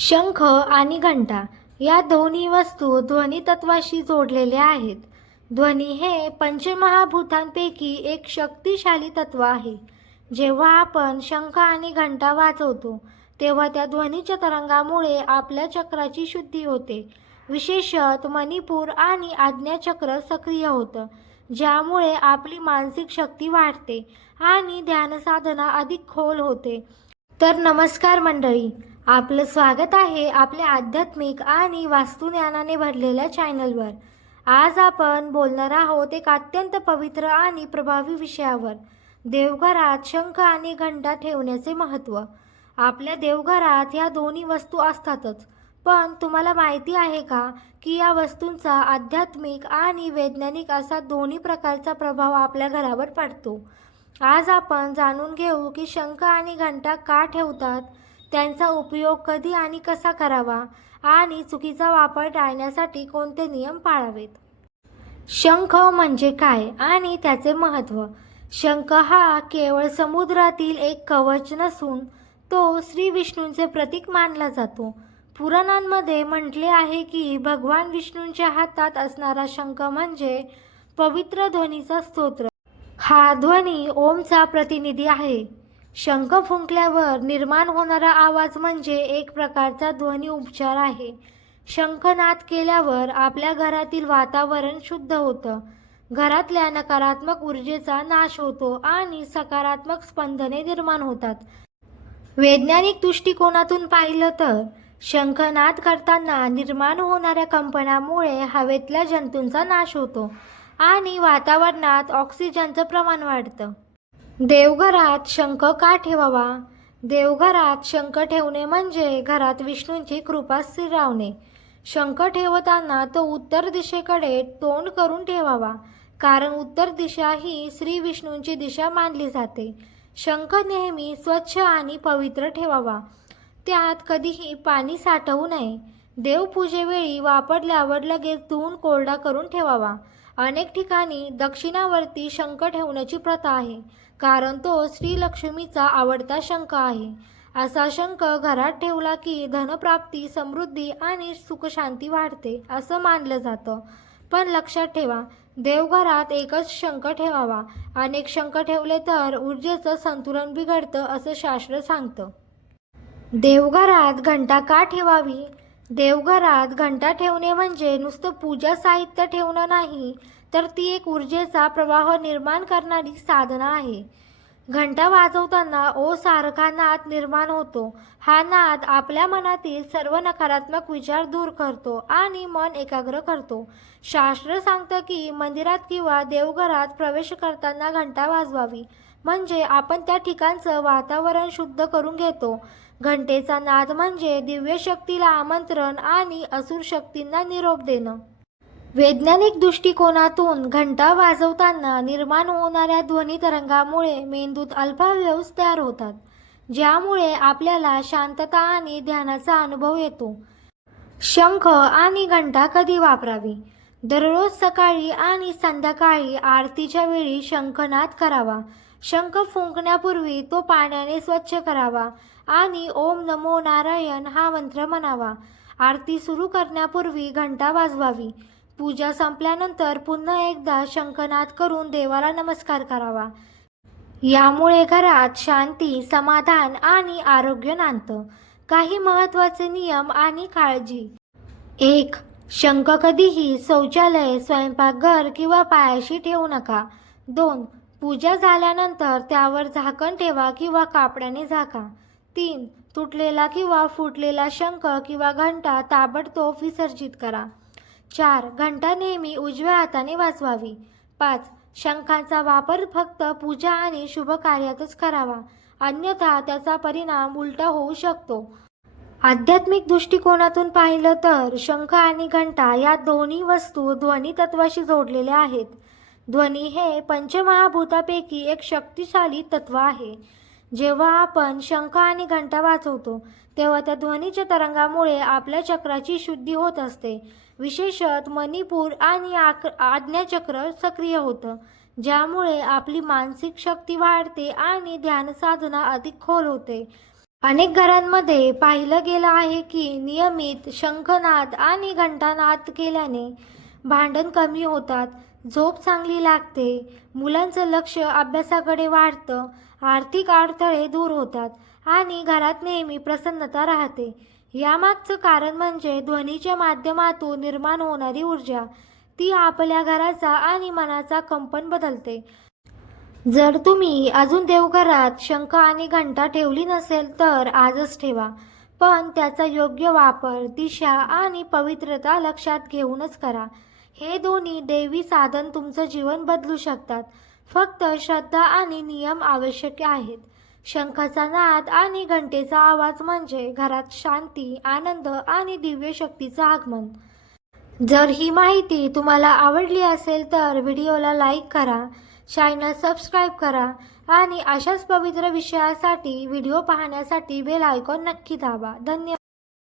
शंख आणि घंटा या दोन्ही वस्तू ध्वनी तत्वाशी जोडलेल्या आहेत. ध्वनी हे पंचमहाभूतांपैकी एक शक्तिशाली तत्व आहे. जेव्हा आपण शंख आणि घंटा वाजवतो तेव्हा त्या ध्वनीच्या तरंगामुळे आपल्या चक्राची शुद्धी होते. विशेषत मणिपूर आणि आज्ञाचक्र सक्रिय होतं ज्यामुळे आपली मानसिक शक्ती वाढते आणि ध्यानसाधना अधिक खोल होते. तर नमस्कार मंडळी आपलं स्वागत आहे आपल्या आध्यात्मिक आणि वास्तुज्ञानाने भरलेल्या चॅनलवर. आज आपण बोलणार आहोत एक अत्यंत पवित्र आणि प्रभावी विषयावर. देवघरात शंख आणि घंटा ठेवण्याचे महत्त्व. आपल्या देवघरात ह्या दोन्ही वस्तू असतातच. पण तुम्हाला माहिती आहे का की या वस्तूंचा आध्यात्मिक आणि वैज्ञानिक असा दोन्ही प्रकारचा प्रभाव आपल्या घरावर पडतो? आज आपण जाणून घेऊ की शंख आणि घंटा का ठेवतात? त्यांचा उपयोग कधी आणि कसा करावा आणि चुकीचा वापर टाळण्यासाठी कोणते नियम पाळावेत? शंख म्हणजे काय आणि त्याचे महत्त्व शंख हा केवळ समुद्रातील एक कवच नसून तो श्री विष्णूंचे प्रतीक मानला जातो. पुराणांमध्ये म्हटले आहे की भगवान विष्णूंच्या हातात असणारा शंख म्हणजे पवित्र ध्वनीचा स्तोत्र. हा ध्वनी ओमचा प्रतिनिधी आहे. शंख फुंकल्यावर निर्माण होणारा आवाज म्हणजे एक प्रकारचा ध्वनी उपचार आहे. शंखनाद केल्यावर आपल्या घरातील वातावरण शुद्ध होतं. घरातल्या नकारात्मक ऊर्जेचा नाश होतो आणि सकारात्मक स्पंदने निर्माण होतात. वैज्ञानिक दृष्टिकोनातून पाहिलं तर शंखनाद करताना निर्माण होणाऱ्या कंपनामुळे हवेतल्या जंतूंचा नाश होतो आणि वातावरणात ऑक्सिजनचं प्रमाण वाढतं. देवघरात शंख का ठेवावा? देवघरात शंख ठेवणे म्हणजे घरात विष्णूंची कृपा स्थिरावणे. शंख ठेवताना तो उत्तर दिशेकडे तोंड करून ठेवावा कारण उत्तर दिशा ही श्री विष्णूंची दिशा मानली जाते. शंख नेहमी स्वच्छ आणि पवित्र ठेवावा. त्यात कधीही पाणी साठवू नये. देवपूजेवेळी वापरल्यावर लगेच धुवून कोरडा करून ठेवावा. अनेक ठिकाणी दक्षिणावरती शंख ठेवण्याची प्रथा आहे. कारण तो श्रीलक्ष्मीचा आवडता शंख आहे. असा शंख घरात ठेवला की धनप्राप्ती समृद्धी आणि सुखशांती वाढते असं मानलं जातं. पण लक्षात ठेवा देवघरात एकच शंख ठेवावा. अनेक शंख ठेवले तर ऊर्जेचं संतुलन बिघडतं असं शास्त्र सांगतं. देवघरात घंटा का ठेवावी? देवघरात घंटा ठेवणे म्हणजे नुसतं पूजा साहित्य ठेवणं नाही तर ती एक ऊर्जेचा प्रवाह निर्माण करणारी साधना आहे. घंटा वाजवताना ओ सारखा नाद निर्माण होतो. हा नाद आपल्या मनातील सर्व नकारात्मक विचार दूर करतो आणि मन एकाग्र करतो. शास्त्र सांगतं की मंदिरात किंवा देवघरात प्रवेश करताना घंटा वाजवावी. म्हणजे आपण त्या ठिकाणचं वातावरण शुद्ध करून घेतो. घंटेचा नाद म्हणजे दिव्य शक्तीला आमंत्रण आणि असुर शक्तींना निरोप देणं. वैज्ञानिक दृष्टिकोनातून घंटा वाजवताना निर्माण होणाऱ्या ध्वनी तरंगामुळे मेंदूत अल्फा तयार होतात ज्यामुळे आपल्याला शांतता आणि ध्यानाचा अनुभव येतो. शंख आणि घंटा कधी वापरावी? दररोज सकाळी आणि संध्याकाळी आरतीच्या वेळी शंखनाद करावा. शंख फुंकण्यापूर्वी तो पाण्याने स्वच्छ करावा आणि ओम नमो नारायण हा मंत्र म्हणावा. आरती सुरू करण्यापूर्वी घंटा वाजवावी. पूजा संपल्यानंतर पुन्हा एकदा शंखनाद करून देवाला नमस्कार करावा. यामुळे घरात शांती समाधान आणि आरोग्य नांदतं. काही महत्त्वाचे नियम आणि काळजी. एक शंख कधीही शौचालय स्वयंपाकघर किंवा पायाशी ठेवू नका. दोन पूजा झाल्यानंतर त्यावर झाकण ठेवा किंवा कापडाने झाका. तीन तुटलेला किंवा फुटलेला शंख किंवा घंटा ताबडतोब विसर्जित करा. चार घंटा नेहमी उजव्या हाताने वाजवावी. पाच शंखांचा वापर फक्त पूजा आणि शुभ कार्यातच करावा. अन्यथा त्याचा परिणाम उलटा होऊ शकतो. आध्यात्मिक दृष्टिकोनातून पाहिलं तर शंख आणि घंटा या दोन्ही वस्तू ध्वनी तत्वाशी जोडलेल्या आहेत. ध्वनी हे पंचमहाभूतापैकी एक शक्तिशाली तत्व आहे. जेव्हा आपण शंख आणि घंटा वाचवतो तेव्हा त्या ध्वनीच्या तरंगामुळे आपल्या चक्राची शुद्धी होत असते. विशेषत मणिपूर आणि आक आज्ञाचक्र सक्रिय होतं ज्यामुळे आपली मानसिक शक्ती वाढते आणि ध्यानसाधना अधिक खोल होते. अनेक घरांमध्ये पाहिलं गेलं आहे की नियमित शंखनाद आणि घंटानाद केल्याने भांडण कमी होतात झोप चांगली लागते मुलांचं लक्ष अभ्यासाकडे वाढतं आर्थिक अडथळे दूर होतात आणि घरात नेहमी प्रसन्नता राहते. यामागचं कारण म्हणजे ध्वनीच्या माध्यमातून निर्माण होणारी ऊर्जा. ती आपल्या घराचा आणि मनाचा कंपन बदलते. जर तुम्ही अजून देवघरात शंख आणि घंटा ठेवली नसेल तर आजच ठेवा. पण त्याचा योग्य वापर दिशा आणि पवित्रता लक्षात घेऊनच करा. हे दोन्ही देवी साधन तुमचं जीवन बदलू शकतात. फक्त श्रद्धा आणि नियम आवश्यक आहेत. शंखाचा नाद आणि घंटेचा आवाज म्हणजे घरात शांती आनंद आणि दिव्य शक्तीचं आगमन. जर ही माहिती तुम्हाला आवडली असेल तर व्हिडिओला लाईक करा चॅनल सबस्क्राईब करा आणि अशाच पवित्र विषयासाठी व्हिडिओ पाहण्यासाठी बेल आयकॉन नक्की दाबा. धन्यवाद.